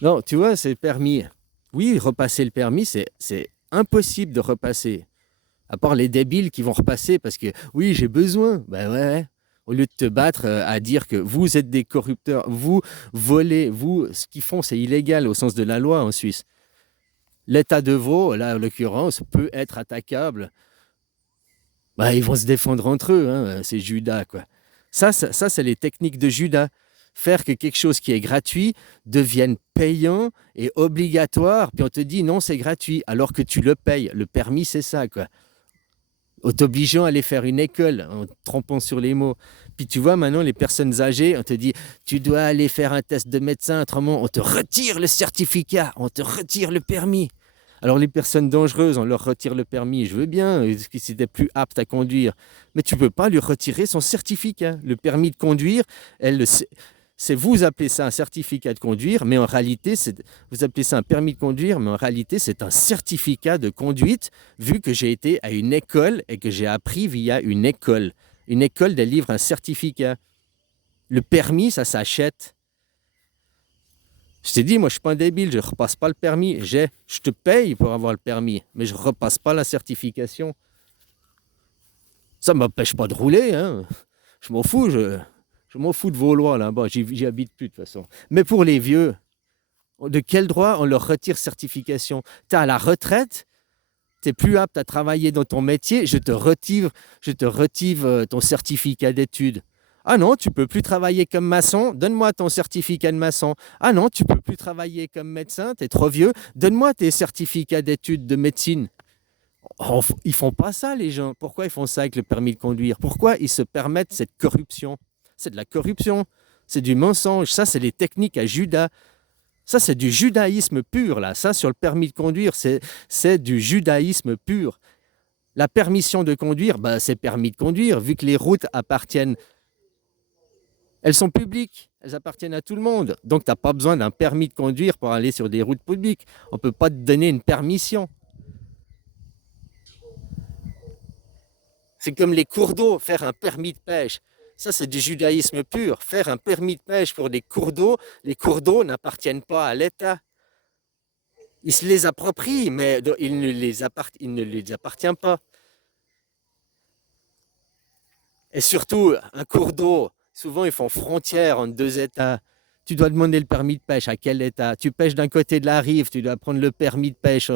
Non, tu vois, c'est le permis. Oui, repasser le permis, c'est impossible de repasser. À part les débiles qui vont repasser parce que oui, j'ai besoin. Ben ouais, ouais. Au lieu de te battre à dire que vous êtes des corrupteurs, vous volez, vous, ce qu'ils font, c'est illégal au sens de la loi en Suisse. L'état de veau, là, en l'occurrence, peut être attaquable. Bah, ils vont se défendre entre eux, hein, c'est Judas, quoi. Ça, c'est les techniques de Judas. Faire que quelque chose qui est gratuit devienne payant et obligatoire, puis on te dit non, c'est gratuit, alors que tu le payes. Le permis, c'est ça, quoi. En t'obligeant à aller faire une école, en te trompant sur les mots. Puis tu vois, maintenant, les personnes âgées, on te dit, tu dois aller faire un test de médecin, autrement, on te retire le certificat, on te retire le permis. Alors les personnes dangereuses, on leur retire le permis, je veux bien, qu'ils n'étaient plus aptes à conduire. Mais tu ne peux pas lui retirer son certificat. Le permis de conduire, elle, c'est vous appelez ça un certificat de conduire, mais en réalité, vous appelez ça un permis de conduire, mais en réalité, c'est un certificat de conduite, vu que j'ai été à une école et que j'ai appris via une école. Une école délivre un certificat. Le permis, ça s'achète. Je t'ai dit, moi, je suis pas un débile, je ne repasse pas le permis. Je te paye pour avoir le permis, mais je ne repasse pas la certification. Ça ne m'empêche pas de rouler, hein. Je m'en fous, je m'en fous de vos lois là-bas, j'y habite plus de toute façon. Mais pour les vieux, de quel droit on leur retire certification? Tu es à la retraite, tu n'es plus apte à travailler dans ton métier, je te retire ton certificat d'études. Ah non, tu peux plus travailler comme maçon, donne-moi ton certificat de maçon. Ah non, tu peux plus travailler comme médecin, tu es trop vieux, donne-moi tes certificats d'études de médecine. Oh, ils font pas ça, les gens. Pourquoi ils font ça avec le permis de conduire? Pourquoi ils se permettent cette corruption? C'est de la corruption, c'est du mensonge. Ça, c'est les techniques à Judas. Ça, c'est du judaïsme pur, là. Ça, sur le permis de conduire, c'est du judaïsme pur. La permission de conduire, bah, c'est permis de conduire, vu que les routes appartiennent, elles sont publiques, elles appartiennent à tout le monde. Donc, tu n'as pas besoin d'un permis de conduire pour aller sur des routes publiques. On ne peut pas te donner une permission. C'est comme les cours d'eau, faire un permis de pêche. Ça, c'est du judaïsme pur. Faire un permis de pêche pour des cours d'eau, les cours d'eau n'appartiennent pas à l'État. Ils se les approprient, mais il ne les appartient pas. Et surtout, un cours d'eau, souvent ils font frontière entre deux États. Tu dois demander le permis de pêche à quel État? Tu pêches d'un côté de la rive, tu dois prendre le permis de pêche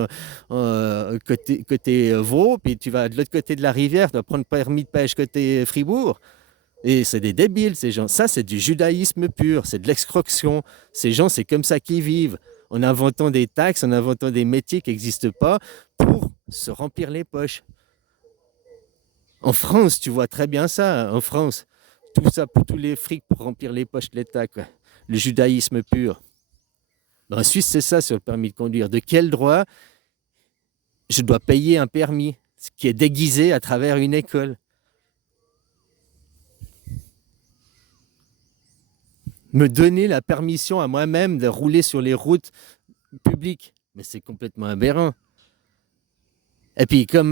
côté Vaud, puis tu vas de l'autre côté de la rivière, tu dois prendre le permis de pêche côté Fribourg. Et c'est des débiles, ces gens. Ça, c'est du judaïsme pur, c'est de l'excroction. Ces gens, c'est comme ça qu'ils vivent. En inventant des taxes, en inventant des métiers qui n'existent pas pour se remplir les poches. En France, tu vois très bien ça. En France, tout ça pour tous les frics pour remplir les poches de l'État, quoi. Le judaïsme pur. En Suisse, c'est ça sur le permis de conduire. De quel droit je dois payer un permis, ce qui est déguisé à travers une école? Me donner la permission à moi-même de rouler sur les routes publiques. Mais c'est complètement aberrant. Et puis, comme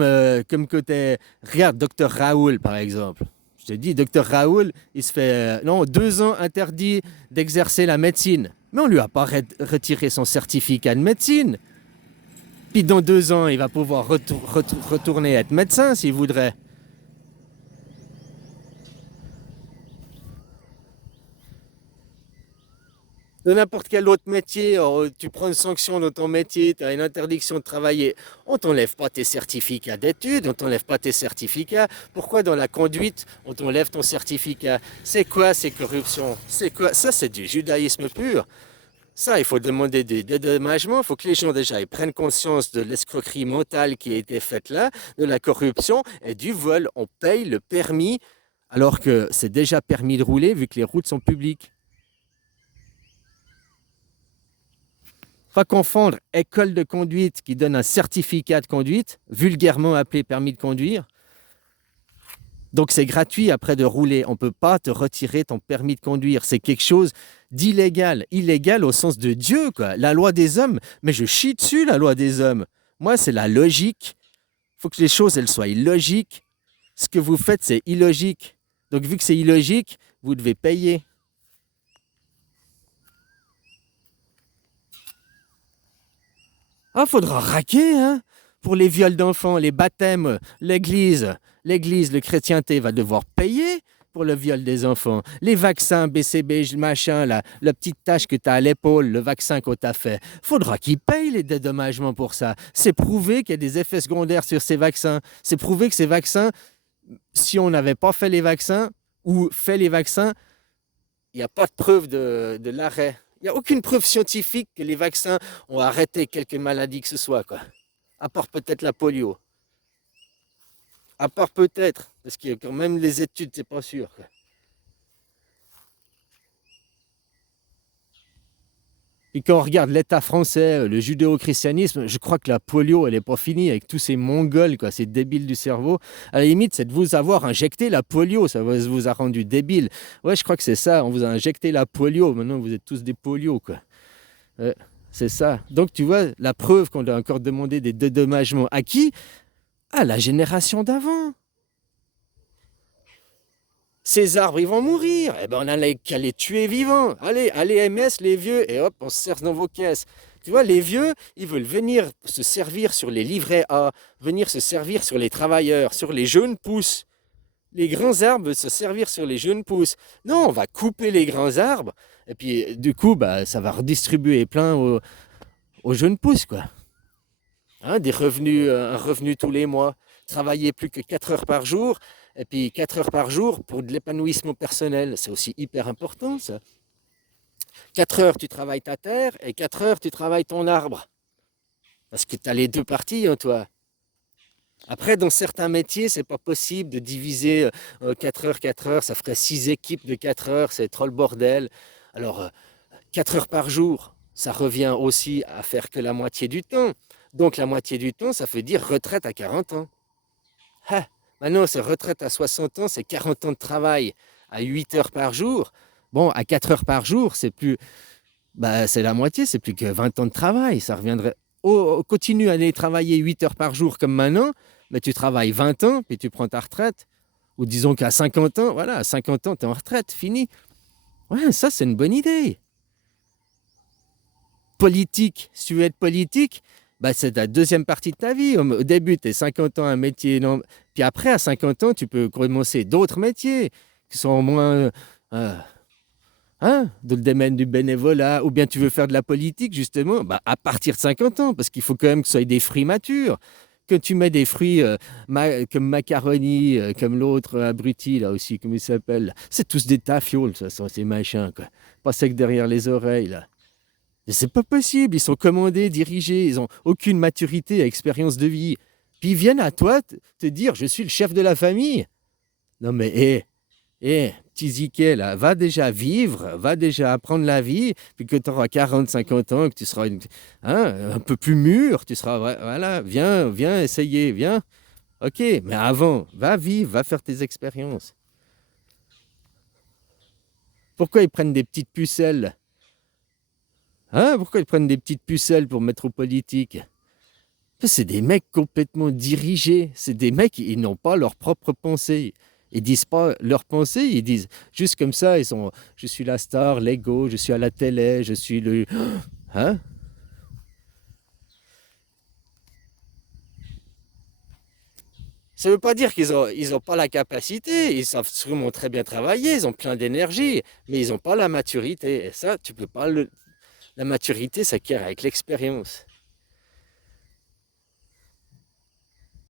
côté. Regarde, docteur Raoul, par exemple. Je te dis, docteur Raoul, il se fait. Non, 2 ans interdit d'exercer la médecine. Mais on lui a pas retiré son certificat de médecine. Puis dans 2 ans, il va pouvoir retourner être médecin s'il voudrait. De n'importe quel autre métier, tu prends une sanction dans ton métier, tu as une interdiction de travailler, on t'enlève pas tes certificats d'études, on t'enlève pas tes certificats. Pourquoi dans la conduite, on t'enlève ton certificat? C'est quoi ces corruptions? C'est quoi? Ça, c'est du judaïsme pur. Ça, il faut demander des dédommagements, il faut que les gens déjà ils prennent conscience de l'escroquerie mentale qui a été faite là, de la corruption et du vol. On paye le permis alors que c'est déjà permis de rouler vu que les routes sont publiques. Pas confondre école de conduite qui donne un certificat de conduite, vulgairement appelé permis de conduire. Donc c'est gratuit après de rouler. On ne peut pas te retirer ton permis de conduire. C'est quelque chose d'illégal. Illégal au sens de Dieu, quoi. La loi des hommes. Mais je chie dessus, la loi des hommes. Moi, c'est la logique. Il faut que les choses, elles soient logiques. Ce que vous faites, c'est illogique. Donc vu que c'est illogique, vous devez payer. Ah, faudra raquer, hein, pour les viols d'enfants, les baptêmes, l'église, le chrétienté va devoir payer pour le viol des enfants. Les vaccins, BCB, machin, la petite tache que tu as à l'épaule, le vaccin qu'on t'a fait, faudra qu'ils payent les dédommagements pour ça. C'est prouvé qu'il y a des effets secondaires sur ces vaccins. C'est prouvé que ces vaccins, si on n'avait pas fait les vaccins ou fait les vaccins, il n'y a pas de preuve de l'arrêt. Il n'y a aucune preuve scientifique que les vaccins ont arrêté quelque maladie que ce soit, quoi. À part peut-être la polio. À part peut-être, parce que quand même les études, c'est pas sûr, quoi. Et quand on regarde l'État français, le judéo-christianisme, je crois que la polio, elle n'est pas finie avec tous ces mongols, quoi, ces débiles du cerveau. À la limite, c'est de vous avoir injecté la polio, ça vous a rendu débile. Ouais, je crois que c'est ça, on vous a injecté la polio, maintenant vous êtes tous des polios, quoi. Ouais, c'est ça. Donc tu vois, la preuve qu'on doit encore demander des dédommagements à qui? À la génération d'avant. Ces arbres, ils vont mourir. Eh ben, on a qu'à les tuer vivants. Allez, MS, les vieux, et hop, on se serre dans vos caisses. Tu vois, les vieux, ils veulent venir se servir sur les livrets A, venir se servir sur les travailleurs, sur les jeunes pousses. Les grands arbres veulent se servir sur les jeunes pousses. Non, on va couper les grands arbres, et puis du coup, bah, ça va redistribuer plein aux jeunes pousses, quoi. Hein, des revenus, un revenu tous les mois. Travailler plus que 4 heures par jour, et puis 4 heures par jour pour de l'épanouissement personnel. C'est aussi hyper important, ça. 4 heures, tu travailles ta terre, et 4 heures, tu travailles ton arbre. Parce que tu as les deux parties en toi. Après, dans certains métiers, c'est pas possible de diviser 4 heures, ça ferait 6 équipes de 4 heures, c'est trop le bordel. Alors, 4 heures par jour, ça revient aussi à faire que la moitié du temps. Donc, la moitié du temps, ça veut dire retraite à 40 ans. Ah, maintenant, c'est retraite à 60 ans, c'est 40 ans de travail à 8 heures par jour. Bon, à 4 heures par jour, c'est plus, bah, c'est la moitié, c'est plus que 20 ans de travail. Ça reviendrait. Oh, continue à aller travailler 8 heures par jour comme maintenant, mais tu travailles 20 ans, puis tu prends ta retraite. Ou disons qu'à 50 ans, voilà, à 50 ans, tu es en retraite, fini. Ouais, ça, c'est une bonne idée. Politique, si tu veux être politique, bah, c'est la deuxième partie de ta vie. Au début, tu es 50 ans un métier, non. Puis après, à 50 ans, tu peux commencer d'autres métiers qui sont moins euh, hein, dans le domaine du bénévolat, ou bien tu veux faire de la politique, justement, bah, à partir de 50 ans, parce qu'il faut quand même que ce soit des fruits matures. Que tu mets des fruits comme macaroni, comme l'autre abruti, là aussi, comment il s'appelle. C'est tous des tafioles, ça, ces machins, quoi. Pas sec derrière les oreilles, là. Mais c'est pas possible, ils sont commandés, dirigés, ils n'ont aucune maturité, expérience de vie. Puis ils viennent à toi te dire, je suis le chef de la famille. Non mais, petit ziquet, là, va déjà vivre, va déjà apprendre la vie, puis que tu auras 40, 50 ans, que tu seras un peu plus mûr, tu seras, voilà, viens essayer, viens. Ok, mais avant, va vivre, va faire tes expériences. Pourquoi ils prennent des petites pucelles? Hein? Pourquoi ils prennent des petites pucelles pour mettre aux politiques? C'est des mecs complètement dirigés. C'est des mecs, ils n'ont pas leur propre pensée. Ils disent pas leur pensée, ils disent juste comme ça, ils sont, je suis la star, l'ego, je suis à la télé, je suis le... Hein? Ça ne veut pas dire qu'ils ont pas la capacité, ils savent sûrement très bien travailler, ils ont plein d'énergie, mais ils n'ont pas la maturité. Et ça, tu peux pas le... La maturité s'acquiert avec l'expérience.